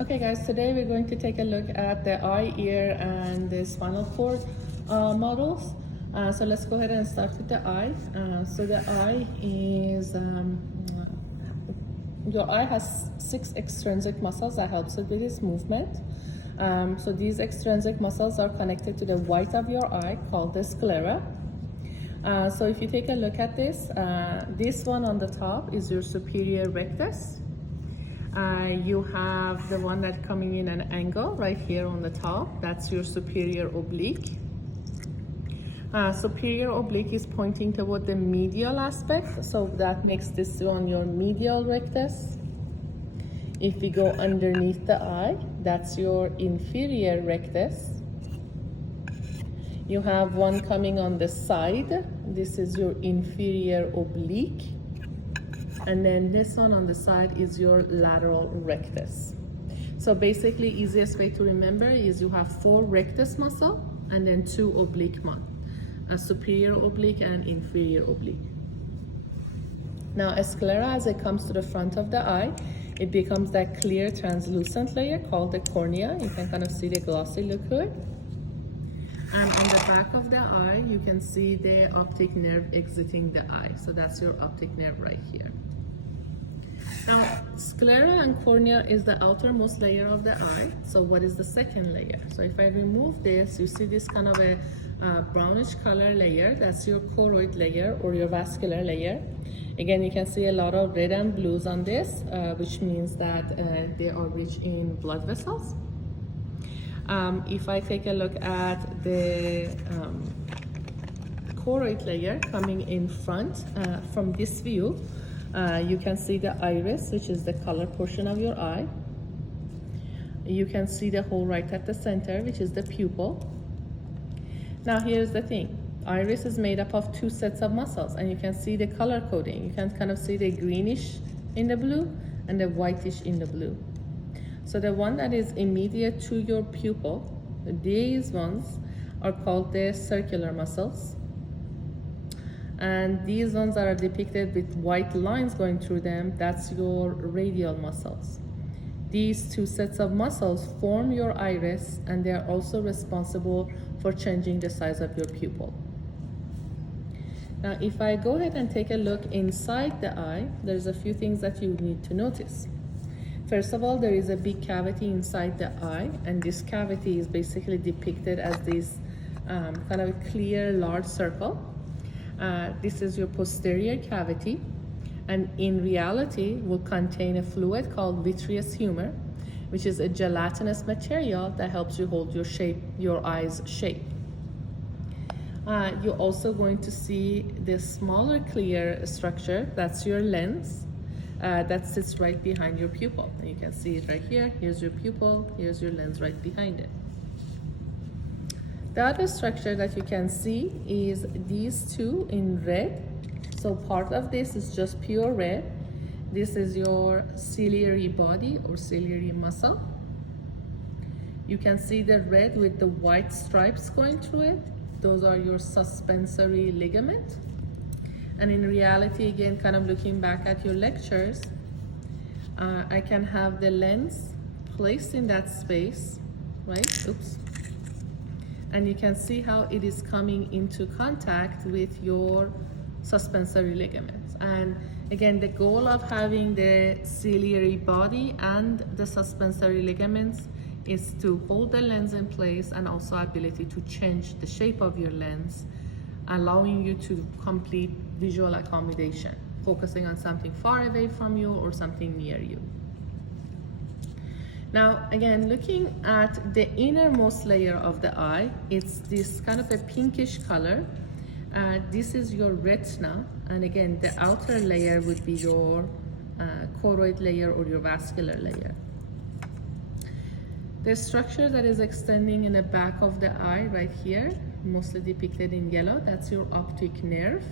Okay guys, today we're going to take a look at the eye, ear, and the spinal cord models. So let's go ahead and start with the eye. So the eye is, your eye has 6 extrinsic muscles that helps it with its movement. So these extrinsic muscles are connected to the white of your eye called the sclera. So if you take a look at this one on the top is your superior rectus. You have the one that's coming in an angle right here on the top. That's your superior oblique. Superior oblique is pointing toward the medial aspect, so that makes this one your medial rectus. If we go underneath the eye, that's your inferior rectus. You have one coming on the side. This is your inferior oblique. And then this one on the side is your lateral rectus. So basically, easiest way to remember is you have 4 rectus muscle and then 2 oblique muscle, a superior oblique and inferior oblique. Now, a sclera, as it comes to the front of the eye, it becomes that clear translucent layer called the cornea. You can kind of see the glossy liquid. And on the back of the eye, you can see the optic nerve exiting the eye. So that's your optic nerve right here. Now, sclera and cornea is the outermost layer of the eye. So what is the second layer? So if I remove this, you see this kind of a brownish color layer. That's your choroid layer or your vascular layer. Again, you can see a lot of red and blues on this, which means that they are rich in blood vessels. If I take a look at the choroid layer coming in front from this view, you can see the iris, which is the color portion of your eye. You can see the hole right at the center, which is the pupil. Now here's the thing. Iris is made up of 2 sets of muscles, and you can see the color coding. You can kind of see the greenish in the blue and the whitish in the blue. So the one that is immediate to your pupil, these ones are called the circular muscles. And these ones that are depicted with white lines going through them, that's your radial muscles. These 2 sets of muscles form your iris, and they are also responsible for changing the size of your pupil. Now, if I go ahead and take a look inside the eye, there's a few things that you need to notice. First of all, there is a big cavity inside the eye, and this cavity is basically depicted as this kind of a clear, large circle. This is your posterior cavity, and in reality will contain a fluid called vitreous humor, which is a gelatinous material that helps you hold your eye's shape. You're also going to see this smaller clear structure, that's your lens, that sits right behind your pupil. And you can see it right here. Here's your pupil, here's your lens right behind it. The other structure that you can see is these 2 in red. So part of this is just pure red. This is your ciliary body or ciliary muscle. You can see the red with the white stripes going through it. Those are your suspensory ligament. And in reality, again, kind of looking back at your lectures, I can have the lens placed in that space, right? Oops. And you can see how it is coming into contact with your suspensory ligaments. And again, the goal of having the ciliary body and the suspensory ligaments is to hold the lens in place, and also ability to change the shape of your lens, allowing you to complete visual accommodation, focusing on something far away from you or something near you. Now, again, looking at the innermost layer of the eye, it's this kind of a pinkish color. This is your retina, and again, the outer layer would be your choroid layer or your vascular layer. The structure that is extending in the back of the eye right here, mostly depicted in yellow, that's your optic nerve.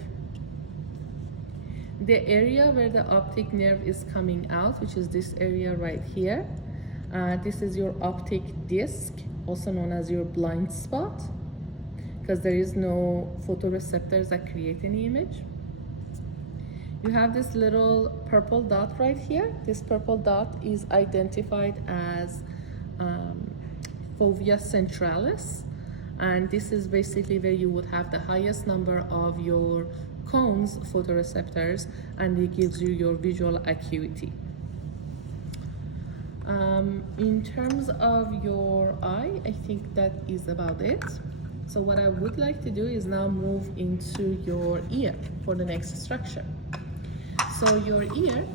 The area where the optic nerve is coming out, which is this area right here, this is your optic disc, also known as your blind spot, because there is no photoreceptors that create any image. You have this little purple dot right here. This purple dot is identified as fovea centralis, and this is basically where you would have the highest number of your cones photoreceptors, and it gives you your visual acuity. In terms of your eye, I think that is about it. So what I would like to do is now move into your ear for the next structure. So your ear,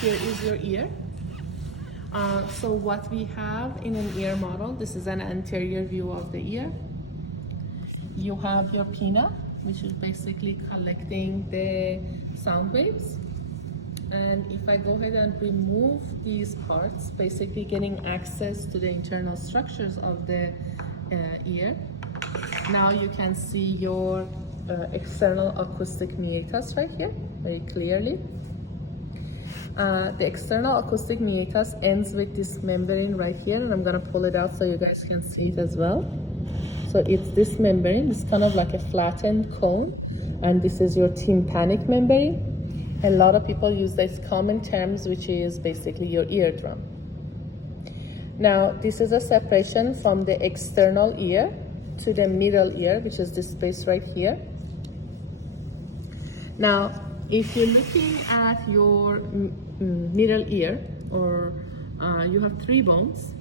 here is your ear. So what we have in an ear model, this is an anterior view of the ear. You have your pinna, which is basically collecting the sound waves. And if I go ahead and remove these parts, basically getting access to the internal structures of the ear, now you can see your external acoustic meatus right here, very clearly. The external acoustic meatus ends with this membrane right here, and I'm gonna pull it out so you guys can see it as well. So it's this membrane, it's kind of like a flattened cone, and this is your tympanic membrane. A lot of people use these common terms, which is basically your eardrum. Now, this is a separation from the external ear to the middle ear, which is this space right here. Now, if you're looking at your middle ear, or you have 3 bones,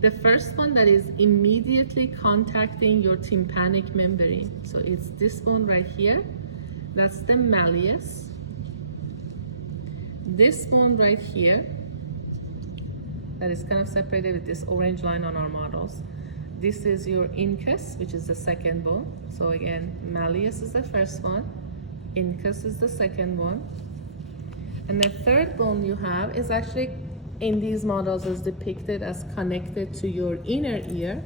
the first one that is immediately contacting your tympanic membrane, so it's this bone right here, that's the malleus. This bone right here, that is kind of separated with this orange line on our models, this is your incus, which is the second bone. So again, malleus is the first one, incus is the second one, and the third bone you have is actually in these models is depicted as connected to your inner ear,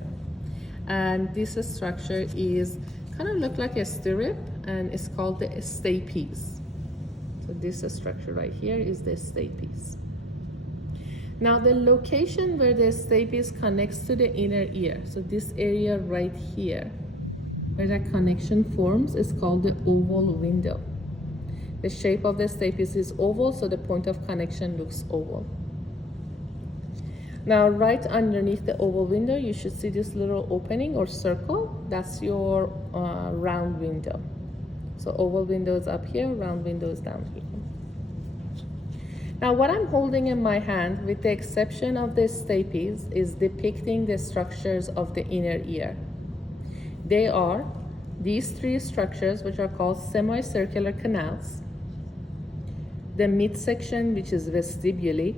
and this structure is kind of look like a stirrup, and it's called the stapes. So this structure right here is the stapes. Now the location where the stapes connects to the inner ear, so this area right here, where that connection forms, is called the oval window. The shape of the stapes is oval, so the point of connection looks oval. Now right underneath the oval window, you should see this little opening or circle. That's your round window. So oval window is up here, round window is down here. Now what I'm holding in my hand, with the exception of the stapes, is depicting the structures of the inner ear. They are these 3 structures, which are called semicircular canals, the midsection, which is vestibule,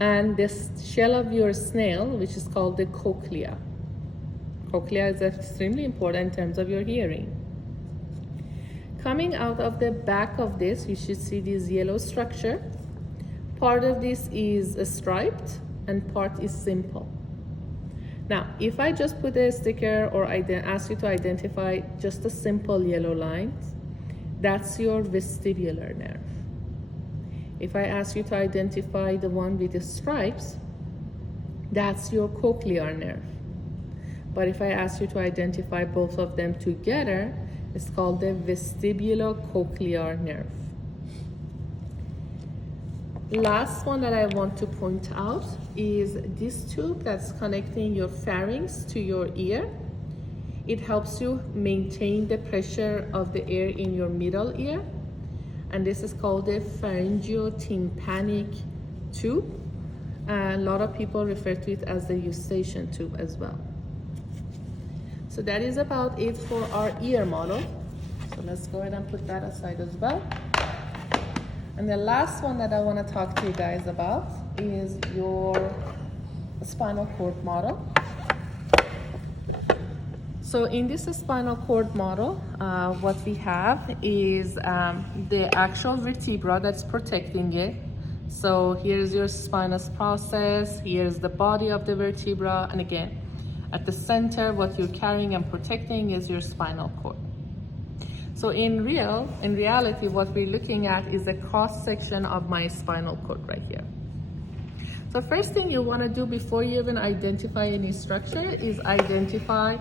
and the shell of your snail, which is called the cochlea. Cochlea is extremely important in terms of your hearing. Coming out of the back of this, you should see this yellow structure. Part of this is striped and part is simple. Now, if I just put a sticker or ask you to identify just a simple yellow line, that's your vestibular nerve. If I ask you to identify the one with the stripes, that's your cochlear nerve. But if I ask you to identify both of them together, it's called the vestibulocochlear nerve. Last one that I want to point out is this tube that's connecting your pharynx to your ear. It helps you maintain the pressure of the air in your middle ear, and this is called the pharyngeotympanic tube. A lot of people refer to it as the eustachian tube as well. So that is about it for our ear model. So let's go ahead and put that aside as well. And the last one that I want to talk to you guys about is your spinal cord model. So in this spinal cord model, what we have is the actual vertebra that's protecting it. So here's your spinous process, here's the body of the vertebra, and again, at the center, what you're carrying and protecting is your spinal cord. So in reality, what we're looking at is a cross section of my spinal cord right here. So first thing you want to do before you even identify any structure is identify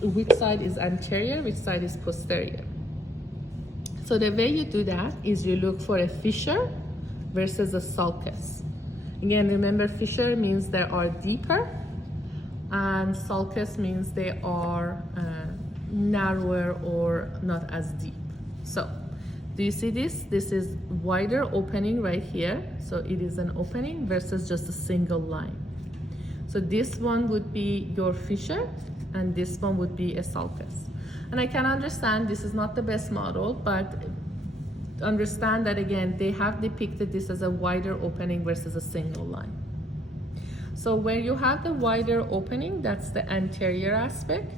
which side is anterior, which side is posterior. So the way you do that is you look for a fissure versus a sulcus. Again, remember, fissure means they are deeper, and sulcus means they are narrower or not as deep. So do you see this? This is wider opening right here. So it is an opening versus just a single line. So this one would be your fissure, and this one would be a sulcus. And I can understand this is not the best model, but understand that again, they have depicted this as a wider opening versus a single line. So where you have the wider opening, that's the anterior aspect,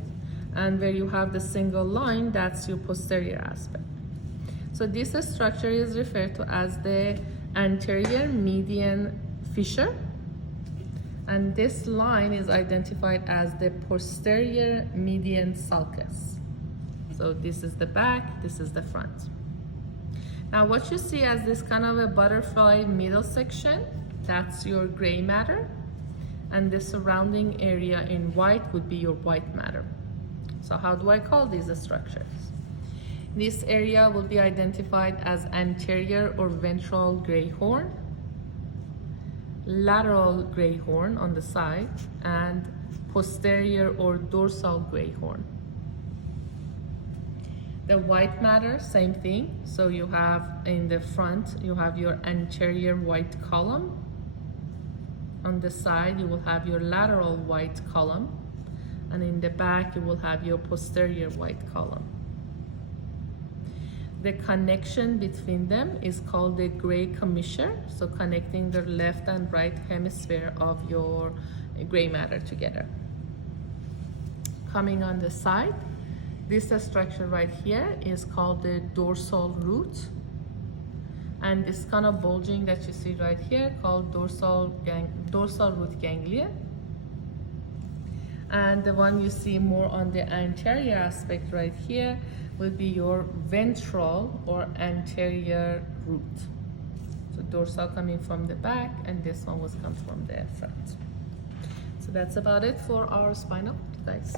and where you have the single line, that's your posterior aspect. So this structure is referred to as the anterior median fissure, and this line is identified as the posterior median sulcus. So this is the back, this is the front. Now what you see as this kind of a butterfly middle section, that's your gray matter, and the surrounding area in white would be your white matter. So how do I call these structures? This area will be identified as anterior or ventral gray horn, lateral gray horn on the side, and posterior or dorsal gray horn. The white matter, same thing. So you have in the front, you have your anterior white column. On the side, you will have your lateral white column. And in the back, you will have your posterior white column. The connection between them is called the gray commissure, so connecting the left and right hemisphere of your gray matter together. Coming on the side, this structure right here is called the dorsal root, and this kind of bulging that you see right here called dorsal root ganglia. And the one you see more on the anterior aspect right here will be your ventral or anterior root. So dorsal coming from the back, and this one was come from the front. So that's about it for our spinal, guys.